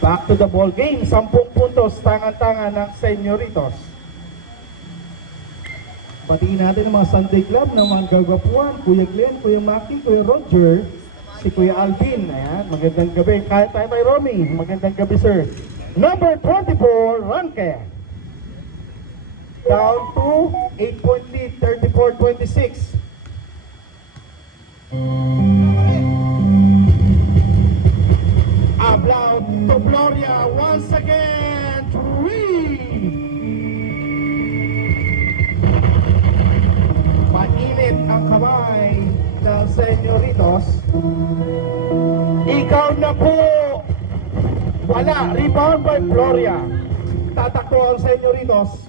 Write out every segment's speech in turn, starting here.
Back to the ball game. 10 puntos, tangan-tangan ng Señoritos. Batiin natin ang mga Sunday Club ng mga gagwapuan. Kuya Glenn, Kuya Maki, Kuya Roger, si Kuya Alvin. Ayan, magandang gabi. Kahit tayo may Romy, magandang gabi sir. Number 24, Ranke. Down to 8-point lead, 34-26. Ablao to Gloria once again. 3. Mainit ang kamay ng Señoritos. Ikaw na po. Wala. Rebound by Gloria. Tatakbo ang Señoritos.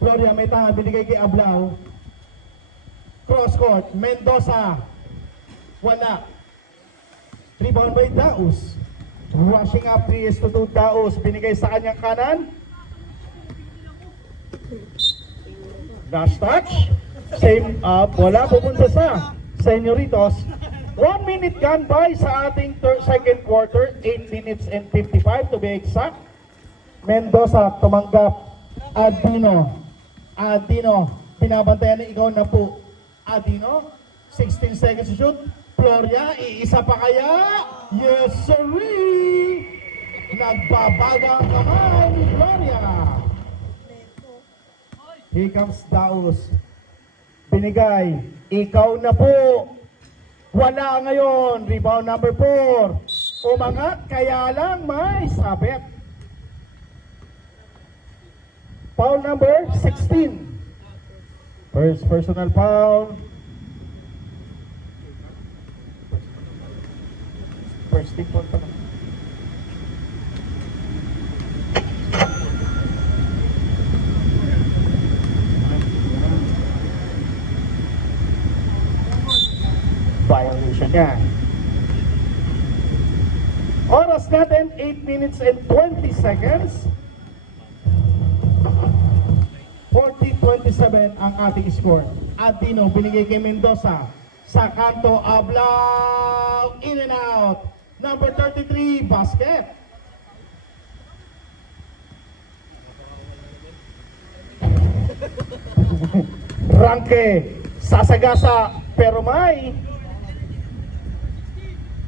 Gloria may tanga. Binigay kay Ablao. Cross court. Mendoza. Wala. Rebound by Daus. Rushing up 3-2 Daus. Binigay sa kanyang kanan. Last touch. Same up. Wala. Pupunta sa Señoritos. 1 minute gone by sa ating second quarter. 8 minutes and 55 to be exact. Mendoza tumanggap. Adino. Pinabantayan na ikaw na po. Adino. 16 seconds to shoot. Gloria, iisa pa kaya? Yes, sirree! Nagbabaga ang kamay ni Gloria. Here comes Daus. Binigay. Ikaw na po. Wala ngayon. Rebound number 4. Umangat, kaya lang may sabit. Foul number 16. First personal foul. First team foul pa. Violation niya. Oras natin 8 minutes and 20 seconds. 40-27 ang ating score. Adino binigay kay Mendoza. Sa kanto, Ablao, in and out. Number 33, basket. Ranke, sasagasa, pero may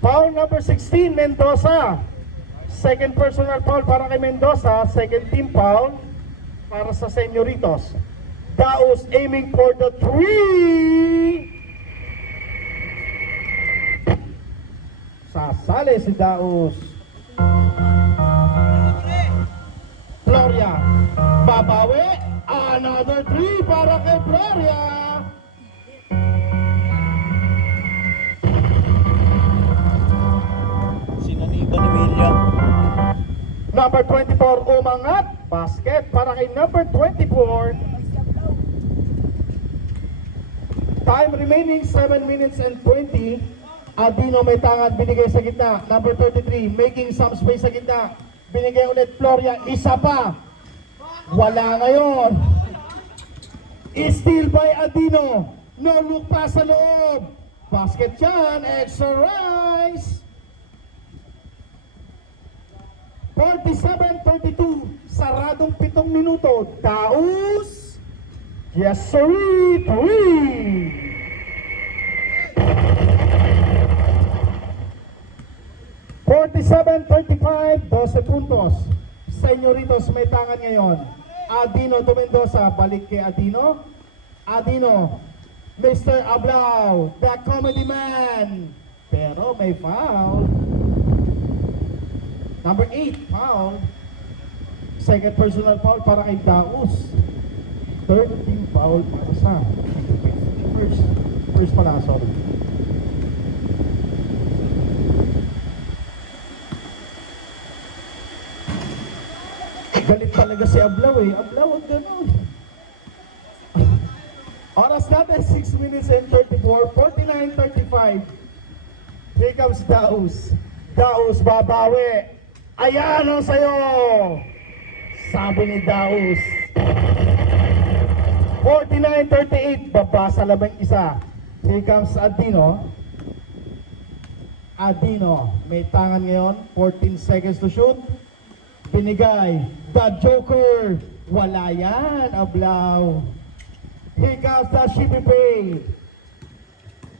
foul number 16, Mendoza. Second personal foul para kay Mendoza. Second team foul para sa Señoritos. Daus aiming for the 3. Sasali si Daus. Gloria, babawi. Another 3 para kay Gloria. Sinaniba ni William. Number 24 umangat. Basket para kay number 24. Time remaining 7 minutes and 20. Adino may tangan, binigay sa gitna. Number 33 making some space sa gitna. Binigay ulit Gloria, isa pa. Wala ngayon. Steal by Adino. No look pa sa loob. Basket yan, extra rise. 47-32. Saradong 7 minuto. Daus. Yes, sorry. 3. 47-35, 12 puntos. Señoritos may tangan ngayon. Adino to Mendoza, balik kay Adino. Adino, Mr. Ablao, the comedy man. Pero may foul. Number 8, foul. Second personal foul para kay Daus. Third team foul para sa first pala, sorry. Galit talaga si Ablao eh. Ablao, ang gano'n. Oras natin, 6 minutes and 34, 49-35. Here comes Daus. Daus, babawi. Ayan ang sayo. Sabi ni Daus. 49-38, baba sa labang isa. Here comes Adino. Adino, may tangan ngayon, 14 seconds to shoot. Binigay, the Joker, wala yan, Ablaw. Here comes the Shippy Pay.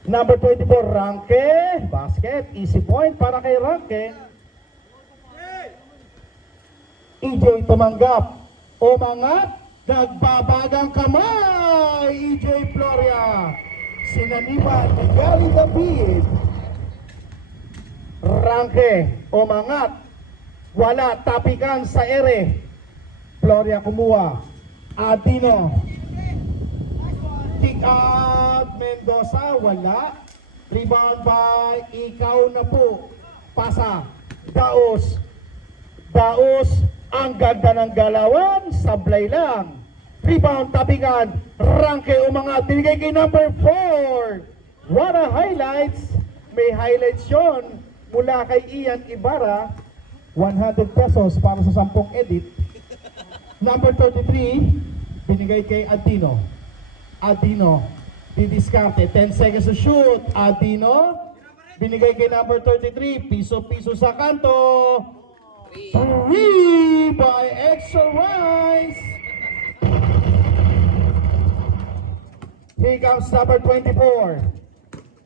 Number 24, Ranke, basket, easy point para kay Ranke. EJ tumanggap, umangat, nagbabagang kamay, EJ Floria. Sinaniban ni Gary David. Ranke, umangat, wala, tapikan sa ere. Floria kumuha, Adino. Kick out, Mendoza, wala. Rebound by, ikaw na po. Pasa, Daos. Daos, ang ganda ng galawan, sablay lang. Rebound, tapikan, Ranke umangat, binigay kay number 4. What a highlights. May highlights yun mula kay Ian Ibarra. 100 pesos para sa 10 edit. Number 33, binigay kay Adino. Adino, didiskarte, 10 seconds to shoot. Adino, binigay kay number 33, piso-piso sa kanto. 3 by Extra Rice. Here comes number 24.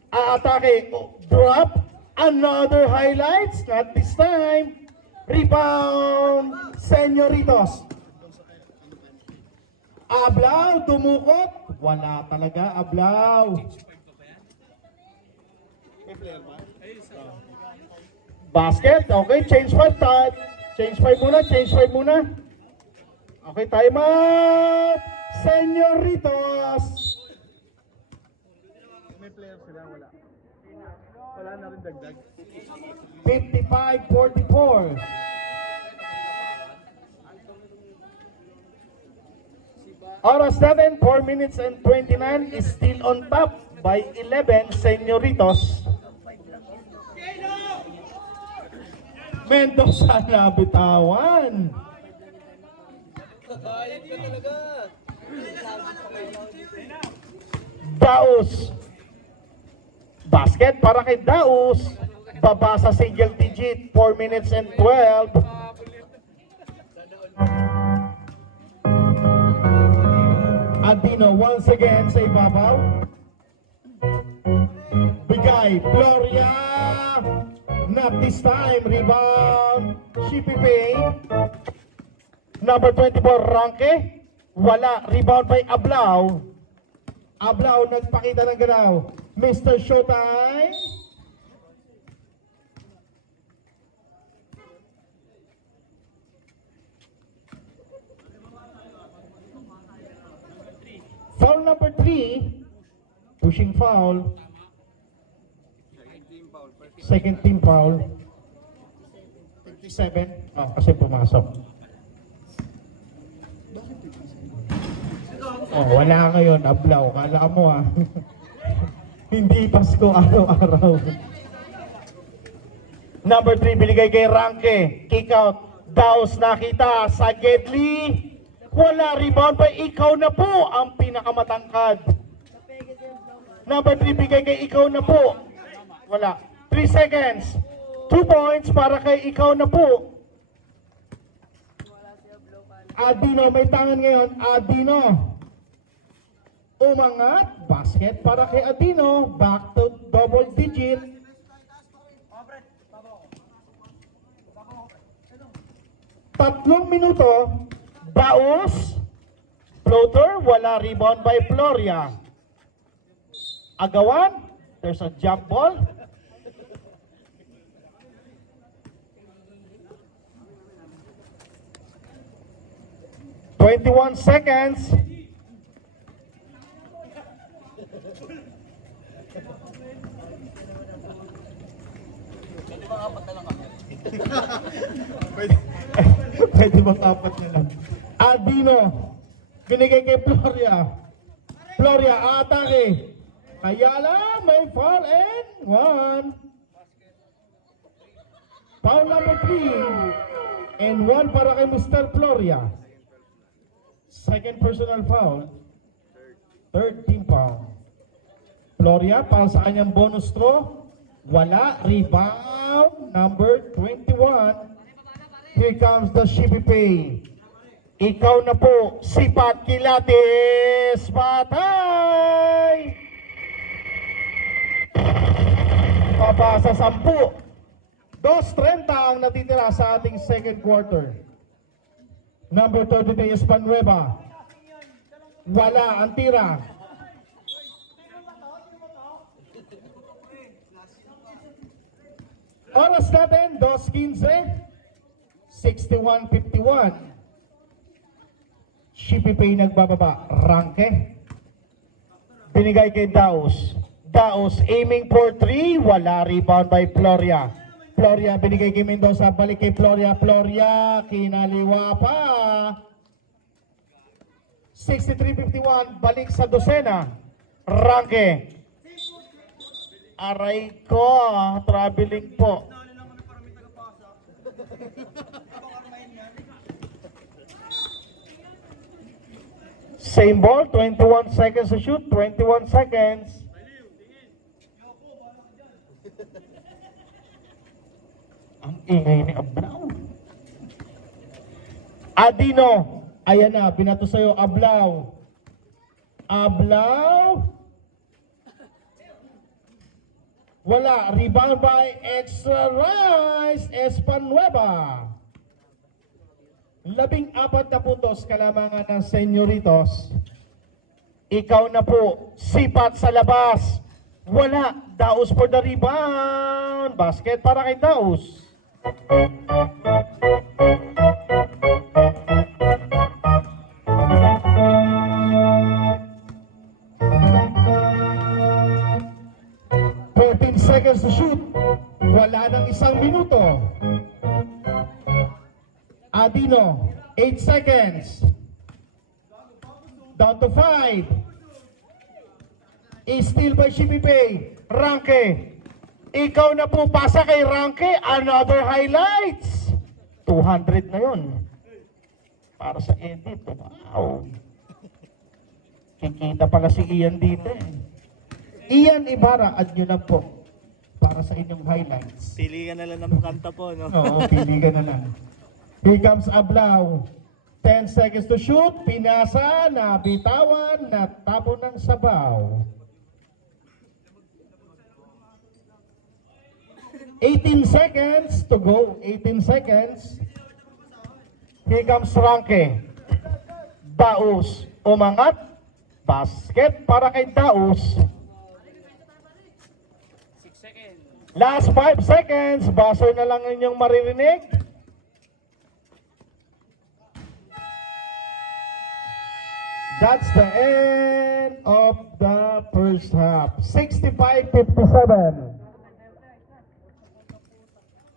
Aatake, drop, another highlights, not this time. Rebound, Señoritos. Ablaw, dumukot. Wala talaga, Ablaw. Basket, okay, change 5 time. Change 5 muna, change 5 muna. Okay, time up. Señoritos. May player sila, wala. Wala na rin dagdag. 55-44. Oras natin, 4 minutes and 29 is still on top by 11, Señoritos. Mendoza na bitawan. Daos. Basket para kay Daos. Baba sa single digit, 4 minutes and 12. Adino once again sa ibabaw. Bigay, Gloria. Not this time, rebound. Shippy Pay. Number 24, Ranke. Wala, rebound by Ablaw. Ablaw, nagpakita ng ganaw. Mr. Showtime. Foul number 3, pushing foul. Second team foul. 57. Oh, kasi pumasok. Oh, wala ngayon, Ablaw. Kala mo ah. Hindi Pasko araw-araw. Number 3, binigay kay Ranke. Kick out. Daos nakita sa Gedli. Wala, rebound pa, ikaw na po ang pinakamatangkad. Number 3, bigay kay ikaw na po. Wala. 3 seconds. 2 points para kay ikaw na po. Adino, may tangan ngayon. Adino. Umangat. Basket para kay Adino. Back to double digit. 3 minuto. Daos, floater, wala, rebound by Floria. Agawan, there's a jump ball. "21 seconds. Pwede bang 4 na lang? Adino, binigay kay Floria. Floria, atake. Ayala, may foul and 1. Foul number 3 and 1 para kay Mr. Floria. Second personal foul. Third team foul. Floria, para sa kanyang bonus throw. Wala. Rebound. Number 21. Here comes the Shippy Pay. Ikaw na po, Sipat Kilatis. Patay! Papasa 10. 2:30 ang natitira sa ating second quarter. Number 33 is Panueva. Wala ang tira. Oras natin, 2:15. 61:51. Shippy Pay nagbababa. Ranke. Binigay kay Daos. Daos aiming for 3. Wala. Rebound by Floria. Floria binigay kay Mendoza. Balik kay Floria. Floria kinaliwa pa. 63:51. Balik sa dosena. Ranke. Aray ko. Traveling po. Same ball, 21 seconds to shoot, 21 seconds. Ang ingay ni Ablaw. Adino, ayan na, binato sa'yo, Ablaw. Ablaw. Wala, rebound by Extra Rice, Espanueva. 14 na puntos kalamangan ng Señoritos. Ikaw na po, Sipat sa labas. Wala, Daos for the rebound. Basket para kay Daos. Seconds to shoot. Wala nang 1 minuto. Adino, 8 seconds. Down to 5. Steal by Shippy Pay. Ranke. Ikaw na po, pasa kay Ranke. Another highlights. 200 na yun. Para sa edit. Wow. Kikita pala si Ian dito eh. Ian Ibarra, add nyo lang po. Para sa inyong highlights. Pili ka na lang ng kanta po, no? Oo, pili ka na lang. Here comes Ablaw. 10 seconds to shoot. Pinasa, nabitawan, natapon ng sabaw. 18 seconds to go. 18 seconds. Here comes Ranke. Daos umangat. Basket para kay Daos. Last 5 seconds. Buzzer na lang inyong maririnig. That's the end of the first half. 65-57.